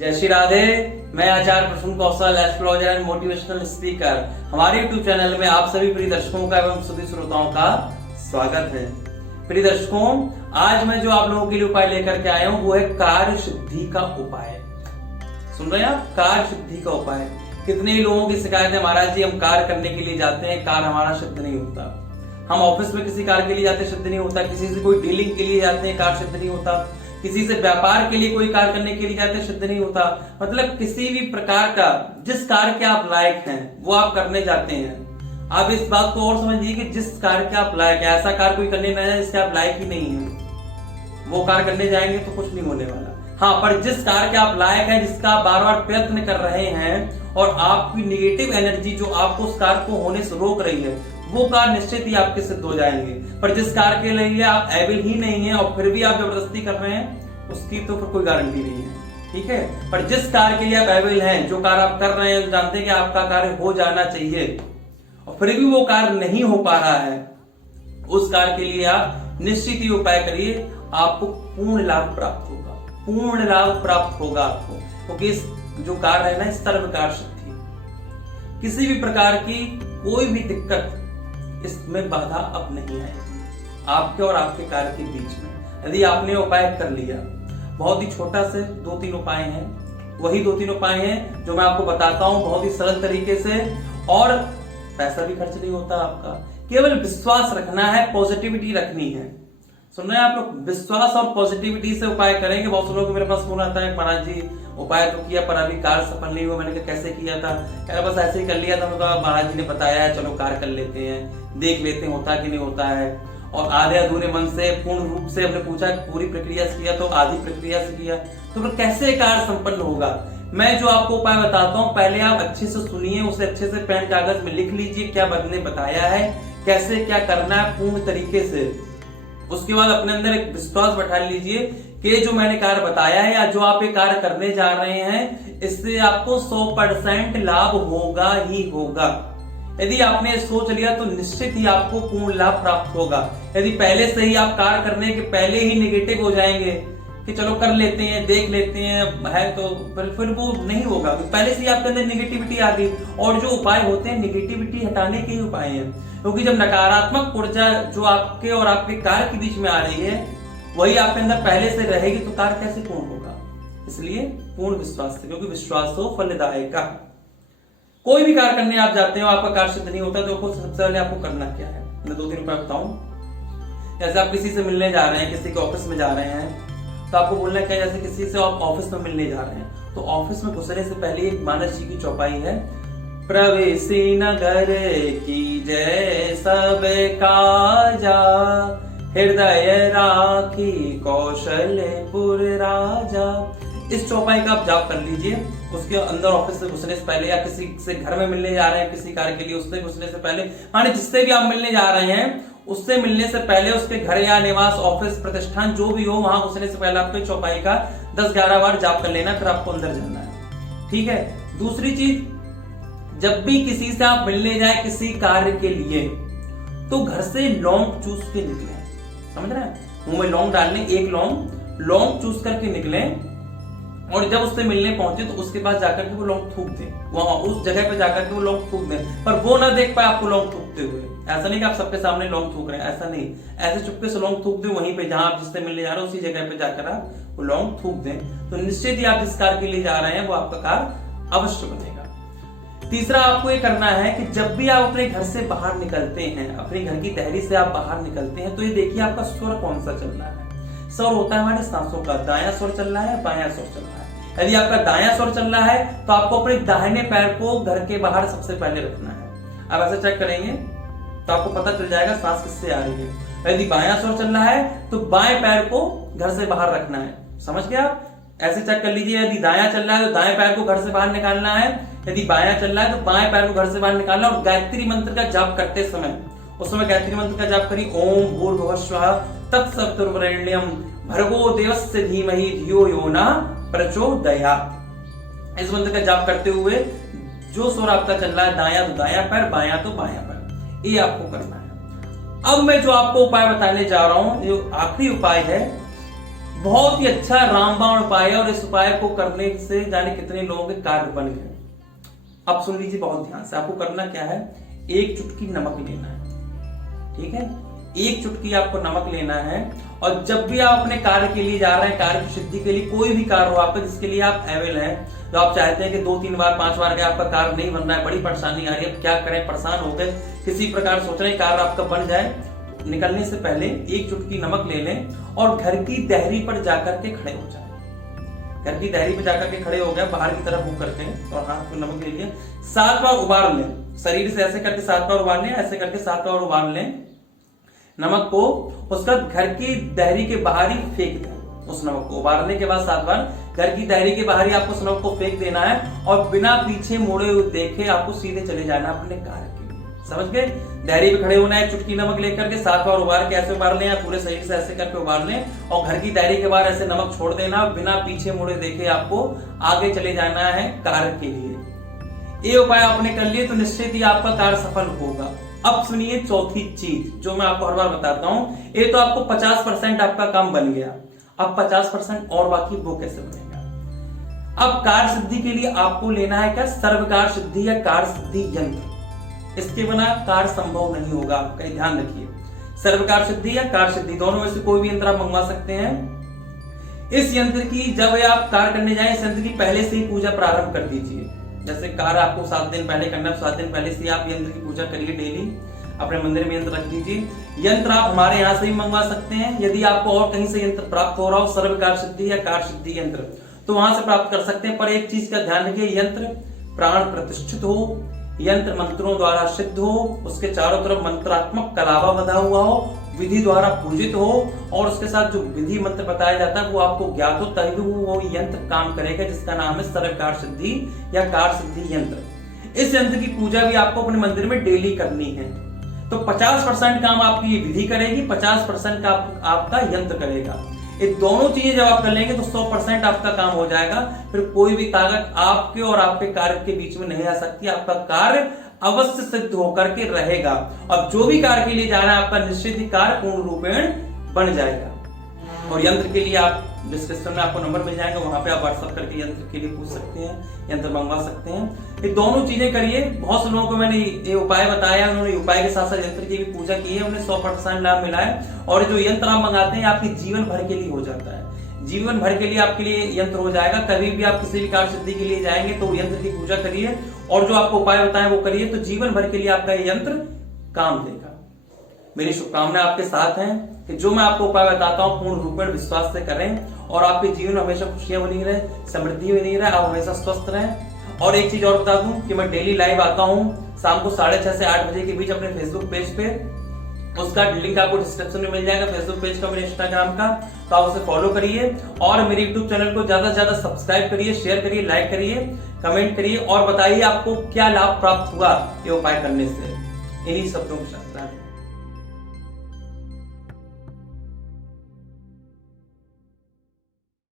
जय श्री राधे। मैं आचार्य प्रसून कौशल, astrologer and motivational speaker. हमारे YouTube चैनल में आप सभी प्रिय दर्शकों का एवं सभी श्रोताओं का स्वागत है। प्रिय दर्शकों, आज मैं जो आप लोगों के लिए उपाय लेकर के आया हूं वो है कार्य सिद्धि का उपाय। सुन रहे हैं आप? कार्य सिद्धि का उपाय। कितने ही लोगों की शिकायत है, महाराज जी हम कार्य करने के लिए जाते हैं, कार्य हमारा सिद्ध नहीं होता। हम ऑफिस में किसी कार्य के लिए जाते हैं, सिद्ध नहीं होता। किसी से कोई डीलिंग के लिए जाते हैं, कार्य सिद्ध नहीं होता। किसी से व्यापार के लिए कोई कार्य करने के लिए जाते हैं, सिद्ध नहीं होता। मतलब किसी भी प्रकार का जिस कार्य के आप लायक हैं वो आप करने जाते हैं। आप इस बात को और समझिए कि जिस कार्य के आप लायक है, ऐसा कार्य कोई करने ना जाए जिसके आप लायक ही नहीं है, वो कार्य करने जाएंगे तो कुछ नहीं होने वाला। हाँ, पर जिस कार्य के आप लायक है, जिसका आप बार बार प्रयत्न कर रहे हैं और आपकी निगेटिव एनर्जी जो आपको उस कार्य को होने से रोक रही है, वो कार्य निश्चित ही आपके सिद्ध हो जाएंगे। पर जिस कार्य के लिए आप एबल ही नहीं है और फिर भी आप जबरदस्ती कर रहे हैं, उसकी तो फिर कोई गारंटी नहीं है। ठीक है, पर जिस कार्य के लिए आप एबल हैं, जो कार्य आप कर रहे हैं, जानते हैं कि आपका कार्य हो जाना चाहिए और फिर भी वो कार्य नहीं हो पा रहा है, उस कार्य के लिए आप निश्चित ही उपाय करिए, आपको पूर्ण लाभ प्राप्त होगा। पूर्ण लाभ प्राप्त होगा आपको, क्योंकि इस जो कार्य है ना, सर्वकार सिद्धि, किसी भी प्रकार की कोई भी दिक्कत इसमें बाधा अब नहीं आएगी आपके और आपके कार्य के बीच में। यदि आपने उपाय कर लिया, बहुत ही छोटा से 2-3 उपाय हैं, वही 2-3 उपाय हैं जो मैं आपको बताता हूं बहुत ही सरल तरीके से, और पैसा भी खर्च नहीं होता आपका। केवल विश्वास रखना है, पॉजिटिविटी रखनी है। सुन रहे हैं आप लोग? विश्वास और पॉजिटिविटी से उपाय करेंगे। बहुत से लोग मेरे पास फोन आता है, महाराज जी उपाय तो किया पर अभी कार्य सफल नहीं हुआ। मैंने कहा कैसे किया था? कह रहा बस ऐसे ही कर लिया था। महाराज जी ने बताया है, चलो कार्य कर लेते हैं, देख लेते हैं होता कि नहीं होता है। और आधे अधूरे मन से पूर्ण रूप से हमने पूछा पूरी प्रक्रिया से किया तो आधी प्रक्रिया से किया, तो फिर कैसे कार्य संपन्न होगा? मैं जो आपको उपाय बताता हूँ, पहले आप अच्छे से सुनिए, उसे अच्छे से पेन कागज में लिख लीजिए क्या मैंने बताया है, कैसे क्या करना है पूर्ण तरीके से। उसके बाद अपने अंदर एक विश्वास बैठा लीजिए कि जो मैंने कार्य बताया है या जो आप ये कार्य करने जा रहे हैं, इससे आपको 100% लाभ होगा ही होगा। यदि आपने सोच लिया तो निश्चित ही आपको पूर्ण लाभ प्राप्त होगा। यदि पहले से ही आप कार्य करने के पहले ही नेगेटिव हो जाएंगे कि चलो कर लेते हैं, देख लेते हैं, है तो फिर वो नहीं होगा। पहले से ही आपके अंदर नेगेटिविटी आ गई। और जो उपाय होते हैं निगेटिविटी हटाने के ही उपाय हैं, क्योंकि जब नकारात्मक ऊर्जा जो आपके और आपके कार्य के बीच में आ रही है वही आपके अंदर पहले से रहेगी तो कार्य कैसे पूर्ण होगा? इसलिए पूर्ण विश्वास से, क्योंकि विश्वासो फलदायक। कोई भी कार्य करने आप जाते हो, आपका कार्य सिद्ध नहीं होता, तो सबसे पहले आपको करना क्या है, मैं 2-3 उपाय बताऊं। जैसे आप किसी से मिलने जा रहे हैं, किसी के ऑफिस में जा रहे हैं, तो आपको बोलना क्या है? जैसे किसी से आप ऑफिस में मिलने जा रहे हैं, तो ऑफिस में घुसने से पहले एक मानस जी की चौपाई है, प्रवेशी नगर की जय सब काजा, हृदय राखी कौशलपुर राजा। इस चौपाई का आप जाप कर लीजिए। उसके अंदर ऑफिस से घुसने से पहले, या किसी से घर में मिलने जा रहे हैं किसी कार्य के लिए, उससे घुसने से पहले, माने जिससे भी आप मिलने जा रहे हैं उससे मिलने से पहले, उसके घर या निवास, ऑफिस, प्रतिष्ठान जो भी हो, वहां घुसने से पहले आपको चौपाई का 10-11 बार जाप कर लेना, फिर आपको अंदर जाना है। ठीक है। दूसरी चीज, जब भी किसी से आप मिलने जाए किसी कार्य के लिए, तो घर से लौंग चूस के निकले। समझ रहे हैं? मुंह में लौंग डालने, एक लौंग चूस करके निकले, और जब उससे मिलने पहुंचे तो उसके पास जाकर के वो लौंग थूक दें, वहां उस जगह पे जाकर के वो लौंग थूक दें, पर वो ना देख पाए आपको लौंग थूकते हुए। ऐसा नहीं कि आप सबके सामने लौंग थूक रहे हैं, ऐसा नहीं। ऐसे चुपके से लौंग थूक दें वहीं पे जहां आप जिससे मिलने जा रहे हो, उसी जगह पे जाकर आप वो लौंग थूक दें, तो निश्चित ही आप जिस कार्य के लिए जा रहे हैं वो आपका कार्य अवश्य बनेगा। तीसरा आपको ये करना है कि जब भी आप अपने घर से बाहर निकलते हैं, अपने घर की तहरी से आप बाहर निकलते हैं, तो ये देखिए आपका स्वर कौन सा चल रहा है। स्वर होता है हमारे सांसों का, दायां स्वर चल रहा है, बायां स्वर चल रहा है। यदि आपका दायां स्वर चल रहा है तो आपको अपने दाहिने पैर को घर के बाहर सबसे पहले रखना है। आप ऐसे चेक करेंगे तो आपको पता चल जाएगा सांस किससे आ रही है। यदि बायां स्वर चल रहा है तो बाएं पैर को घर से बाहर रखना है। समझ गए आप? ऐसे चेक कर लीजिए। यदि दायां चल रहा है तो दाएं पैर को घर से बाहर निकालना है, यदि बायां चल रहा है तो बाएं पैर को घर से बाहर निकालना। और गायत्री मंत्र का जाप करते समय, उस समय गायत्री मंत्र का जाप करिए, ओम भूर्भुवस्सुवः तत्सवितुर्वरेण्यं भर्गो देवस्य धीमहि धियो यो नः प्रचोदयात्। इस मंत्र का जाप करते हुए जो स्वर आपका चल रहा है, दायां तो दायां पैर, बायां तो बायां पैर, ये आपको करना है। अब मैं जो आपको उपाय बताने जा रहा हूं, जो आखिरी उपाय है, बहुत ही अच्छा रामबाण उपाय है और इस उपाय को करने से जाने कितने लोगों के कार्य बन गए। अब सुन लीजिए बहुत ध्यान से, आपको करना क्या है, एक चुटकी नमक लेना है, ठीक है, एक चुटकी आपको नमक लेना है। और जब भी आप अपने कार्य के लिए जा रहे हैं, कार्य की सिद्धि के लिए, कोई भी कार्य हो आपका जिसके लिए आप एवेल हैं, तो आप चाहते हैं कि 2-3 बार 5 बार के आपका कार्य नहीं बन रहा है, बड़ी परेशानी आ रही है, क्या करें, परेशान हो गए, किसी प्रकार सोच रहे हैं कार्य आपका बन जाए, निकलने से पहले एक चुटकी नमक ले लें और घर की दहरी पर जाकर के खड़े हो जाए। घर की दहरी पर जाकर के खड़े हो गए, बाहर की तरफ मुंह करके, और हाथ में नमक ले लिए, 7 बार उबाल लें, शरीर से ऐसे करके 7 बार उबाल लें, ऐसे करके 7 बार उबाल लें नमक को। उसका घर की दहरी के बाहर ही फेंक दें उस नमक को। उबालने के बाद 7 बार घर की दहरी के बाहर ही आपको उस नमक को फेंक देना है और बिना पीछे मुड़े हुए देखे आपको सीधे चले जाना अपने कार्य के लिए। समझ गए? दहरी पे खड़े होना है, चुटकी नमक लेकर के 7 बार उबाल के ऐसे उबाल लें या पूरे शरीर से ऐसे करके उबाल लें और घर की दहरी के बाहर ऐसे नमक छोड़ देना, बिना पीछे मुड़े देखे आपको आगे चले जाना है कार्य के लिए। ये उपाय आपने कर लिए तो निश्चित ही आपका कार्य सफल होगा। अब सुनिए चौथी चीज जो मैं आपको हर बार बताता हूं। ये तो आपको 50% आपका काम बन गया, अब 50% और बाकी वो कैसे बनेगा। अब कार्य सिद्धि के लिए आपको लेना है क्या, सर्वकार सिद्धि या कार्य सिद्धि यंत्र। इसके बिना कार्य संभव नहीं होगा, आपका ध्यान रखिए। सर्वकार सिद्धि या कार्य सिद्धि दोनों में से कोई भी यंत्र आप मंगवा सकते हैं। इस यंत्र की जब आप कार्य करने जाए, इस यंत्र की पहले से ही पूजा प्रारंभ कर दीजिए। जैसे कार्य आपको 7 दिन पहले करना है, 7 दिन पहले से आप यंत्र की पूजा करिए, डेली अपने मंदिर में यंत्र रख दीजिए। यंत्र आप हमारे यहाँ से ही मंगवा सकते हैं। यदि आपको और कहीं से यंत्र प्राप्त हो रहा हो, सर्वकार सिद्धि या कार्य सिद्धि यंत्र, तो वहां से प्राप्त कर सकते हैं। पर एक चीज का ध्यान रखिए, यंत्र प्राण प्रतिष्ठित हो, यंत्र मंत्रों द्वारा सिद्ध हो, उसके चारों तरफ मंत्रात्मक कलावा बंधा हुआ हो, विधि द्वारा पूजित हो और उसके साथ जो विधि मंत्र बताया जाता है वो आपको ज्ञात हो, तभी वो यंत्र काम करेगा, जिसका नाम है सर्वकार सिद्धि या कार्य सिद्धि यंत्र। इस यंत्र की पूजा भी आपको अपने मंदिर में डेली करनी है। तो 50% काम आपकी ये विधि करेगी, 50% का आपका यंत्र करेगा। ये दोनों चीजें जब आप कर लेंगे तो 100% आपका काम हो जाएगा। फिर कोई भी ताकत आपके और आपके कार्य के बीच में नहीं आ सकती। आपका कार्य अवश्य सिद्ध होकर के रहेगा और जो भी कार्य के लिए जाना है आपका निश्चित ही कार्य पूर्ण रूपेण बन जाएगा। और यंत्र के लिए आप डिस्क्रिप्शन में आपको नंबर मिल जाएगा, वहां पे आप व्हाट्सएप करके यंत्र के लिए पूछ सकते हैं, यंत्र मंगवा सकते हैं। ये दोनों चीजें करिए। बहुत से लोगों को मैंने ये उपाय बताया, उन्होंने उपाय के साथ साथ यंत्र की भी पूजा की है, उन्हें 100% लाभ मिला है। और जो यंत्र आप मंगाते हैं आपके जीवन भर के लिए हो जाता है, जीवन भर के लिए आपके लिए यंत्र हो जाएगा। कभी भी आप किसी भी कार्य सिद्धि के लिए जाएंगे तो यंत्र की पूजा करिए और जो आपको उपाय बताएं वो करिए, तो जीवन भर के लिए आपका ये यंत्र काम देगा। मेरी शुभकामनाएं आपके साथ हैं कि जो मैं आपको उपाय बताता हूं पूर्ण रूपेण विश्वास से करें और आपके जीवन में हमेशा खुशियां बनी रहे, समृद्धि बनी रहे, आप हमेशा स्वस्थ रहें। और एक चीज और बता दूं कि मैं डेली लाइव आता हूं शाम को 6:30 से 8 बजे के बीच अपने फेसबुक पेज पे। उसका लिंक आपको डिस्क्रिप्शन में मिल जाएगा, फेसबुक पेज का, मेरे इंस्टाग्राम का, तो आप उसे फॉलो करिए और मेरे यूट्यूब चैनल को ज्यादा से ज्यादा सब्सक्राइब करिए, शेयर करिए, लाइक करिए, कमेंट करिए और बताइए आपको क्या लाभ प्राप्त हुआ ये उपाय करने से। इन्हीं शब्दों के साथ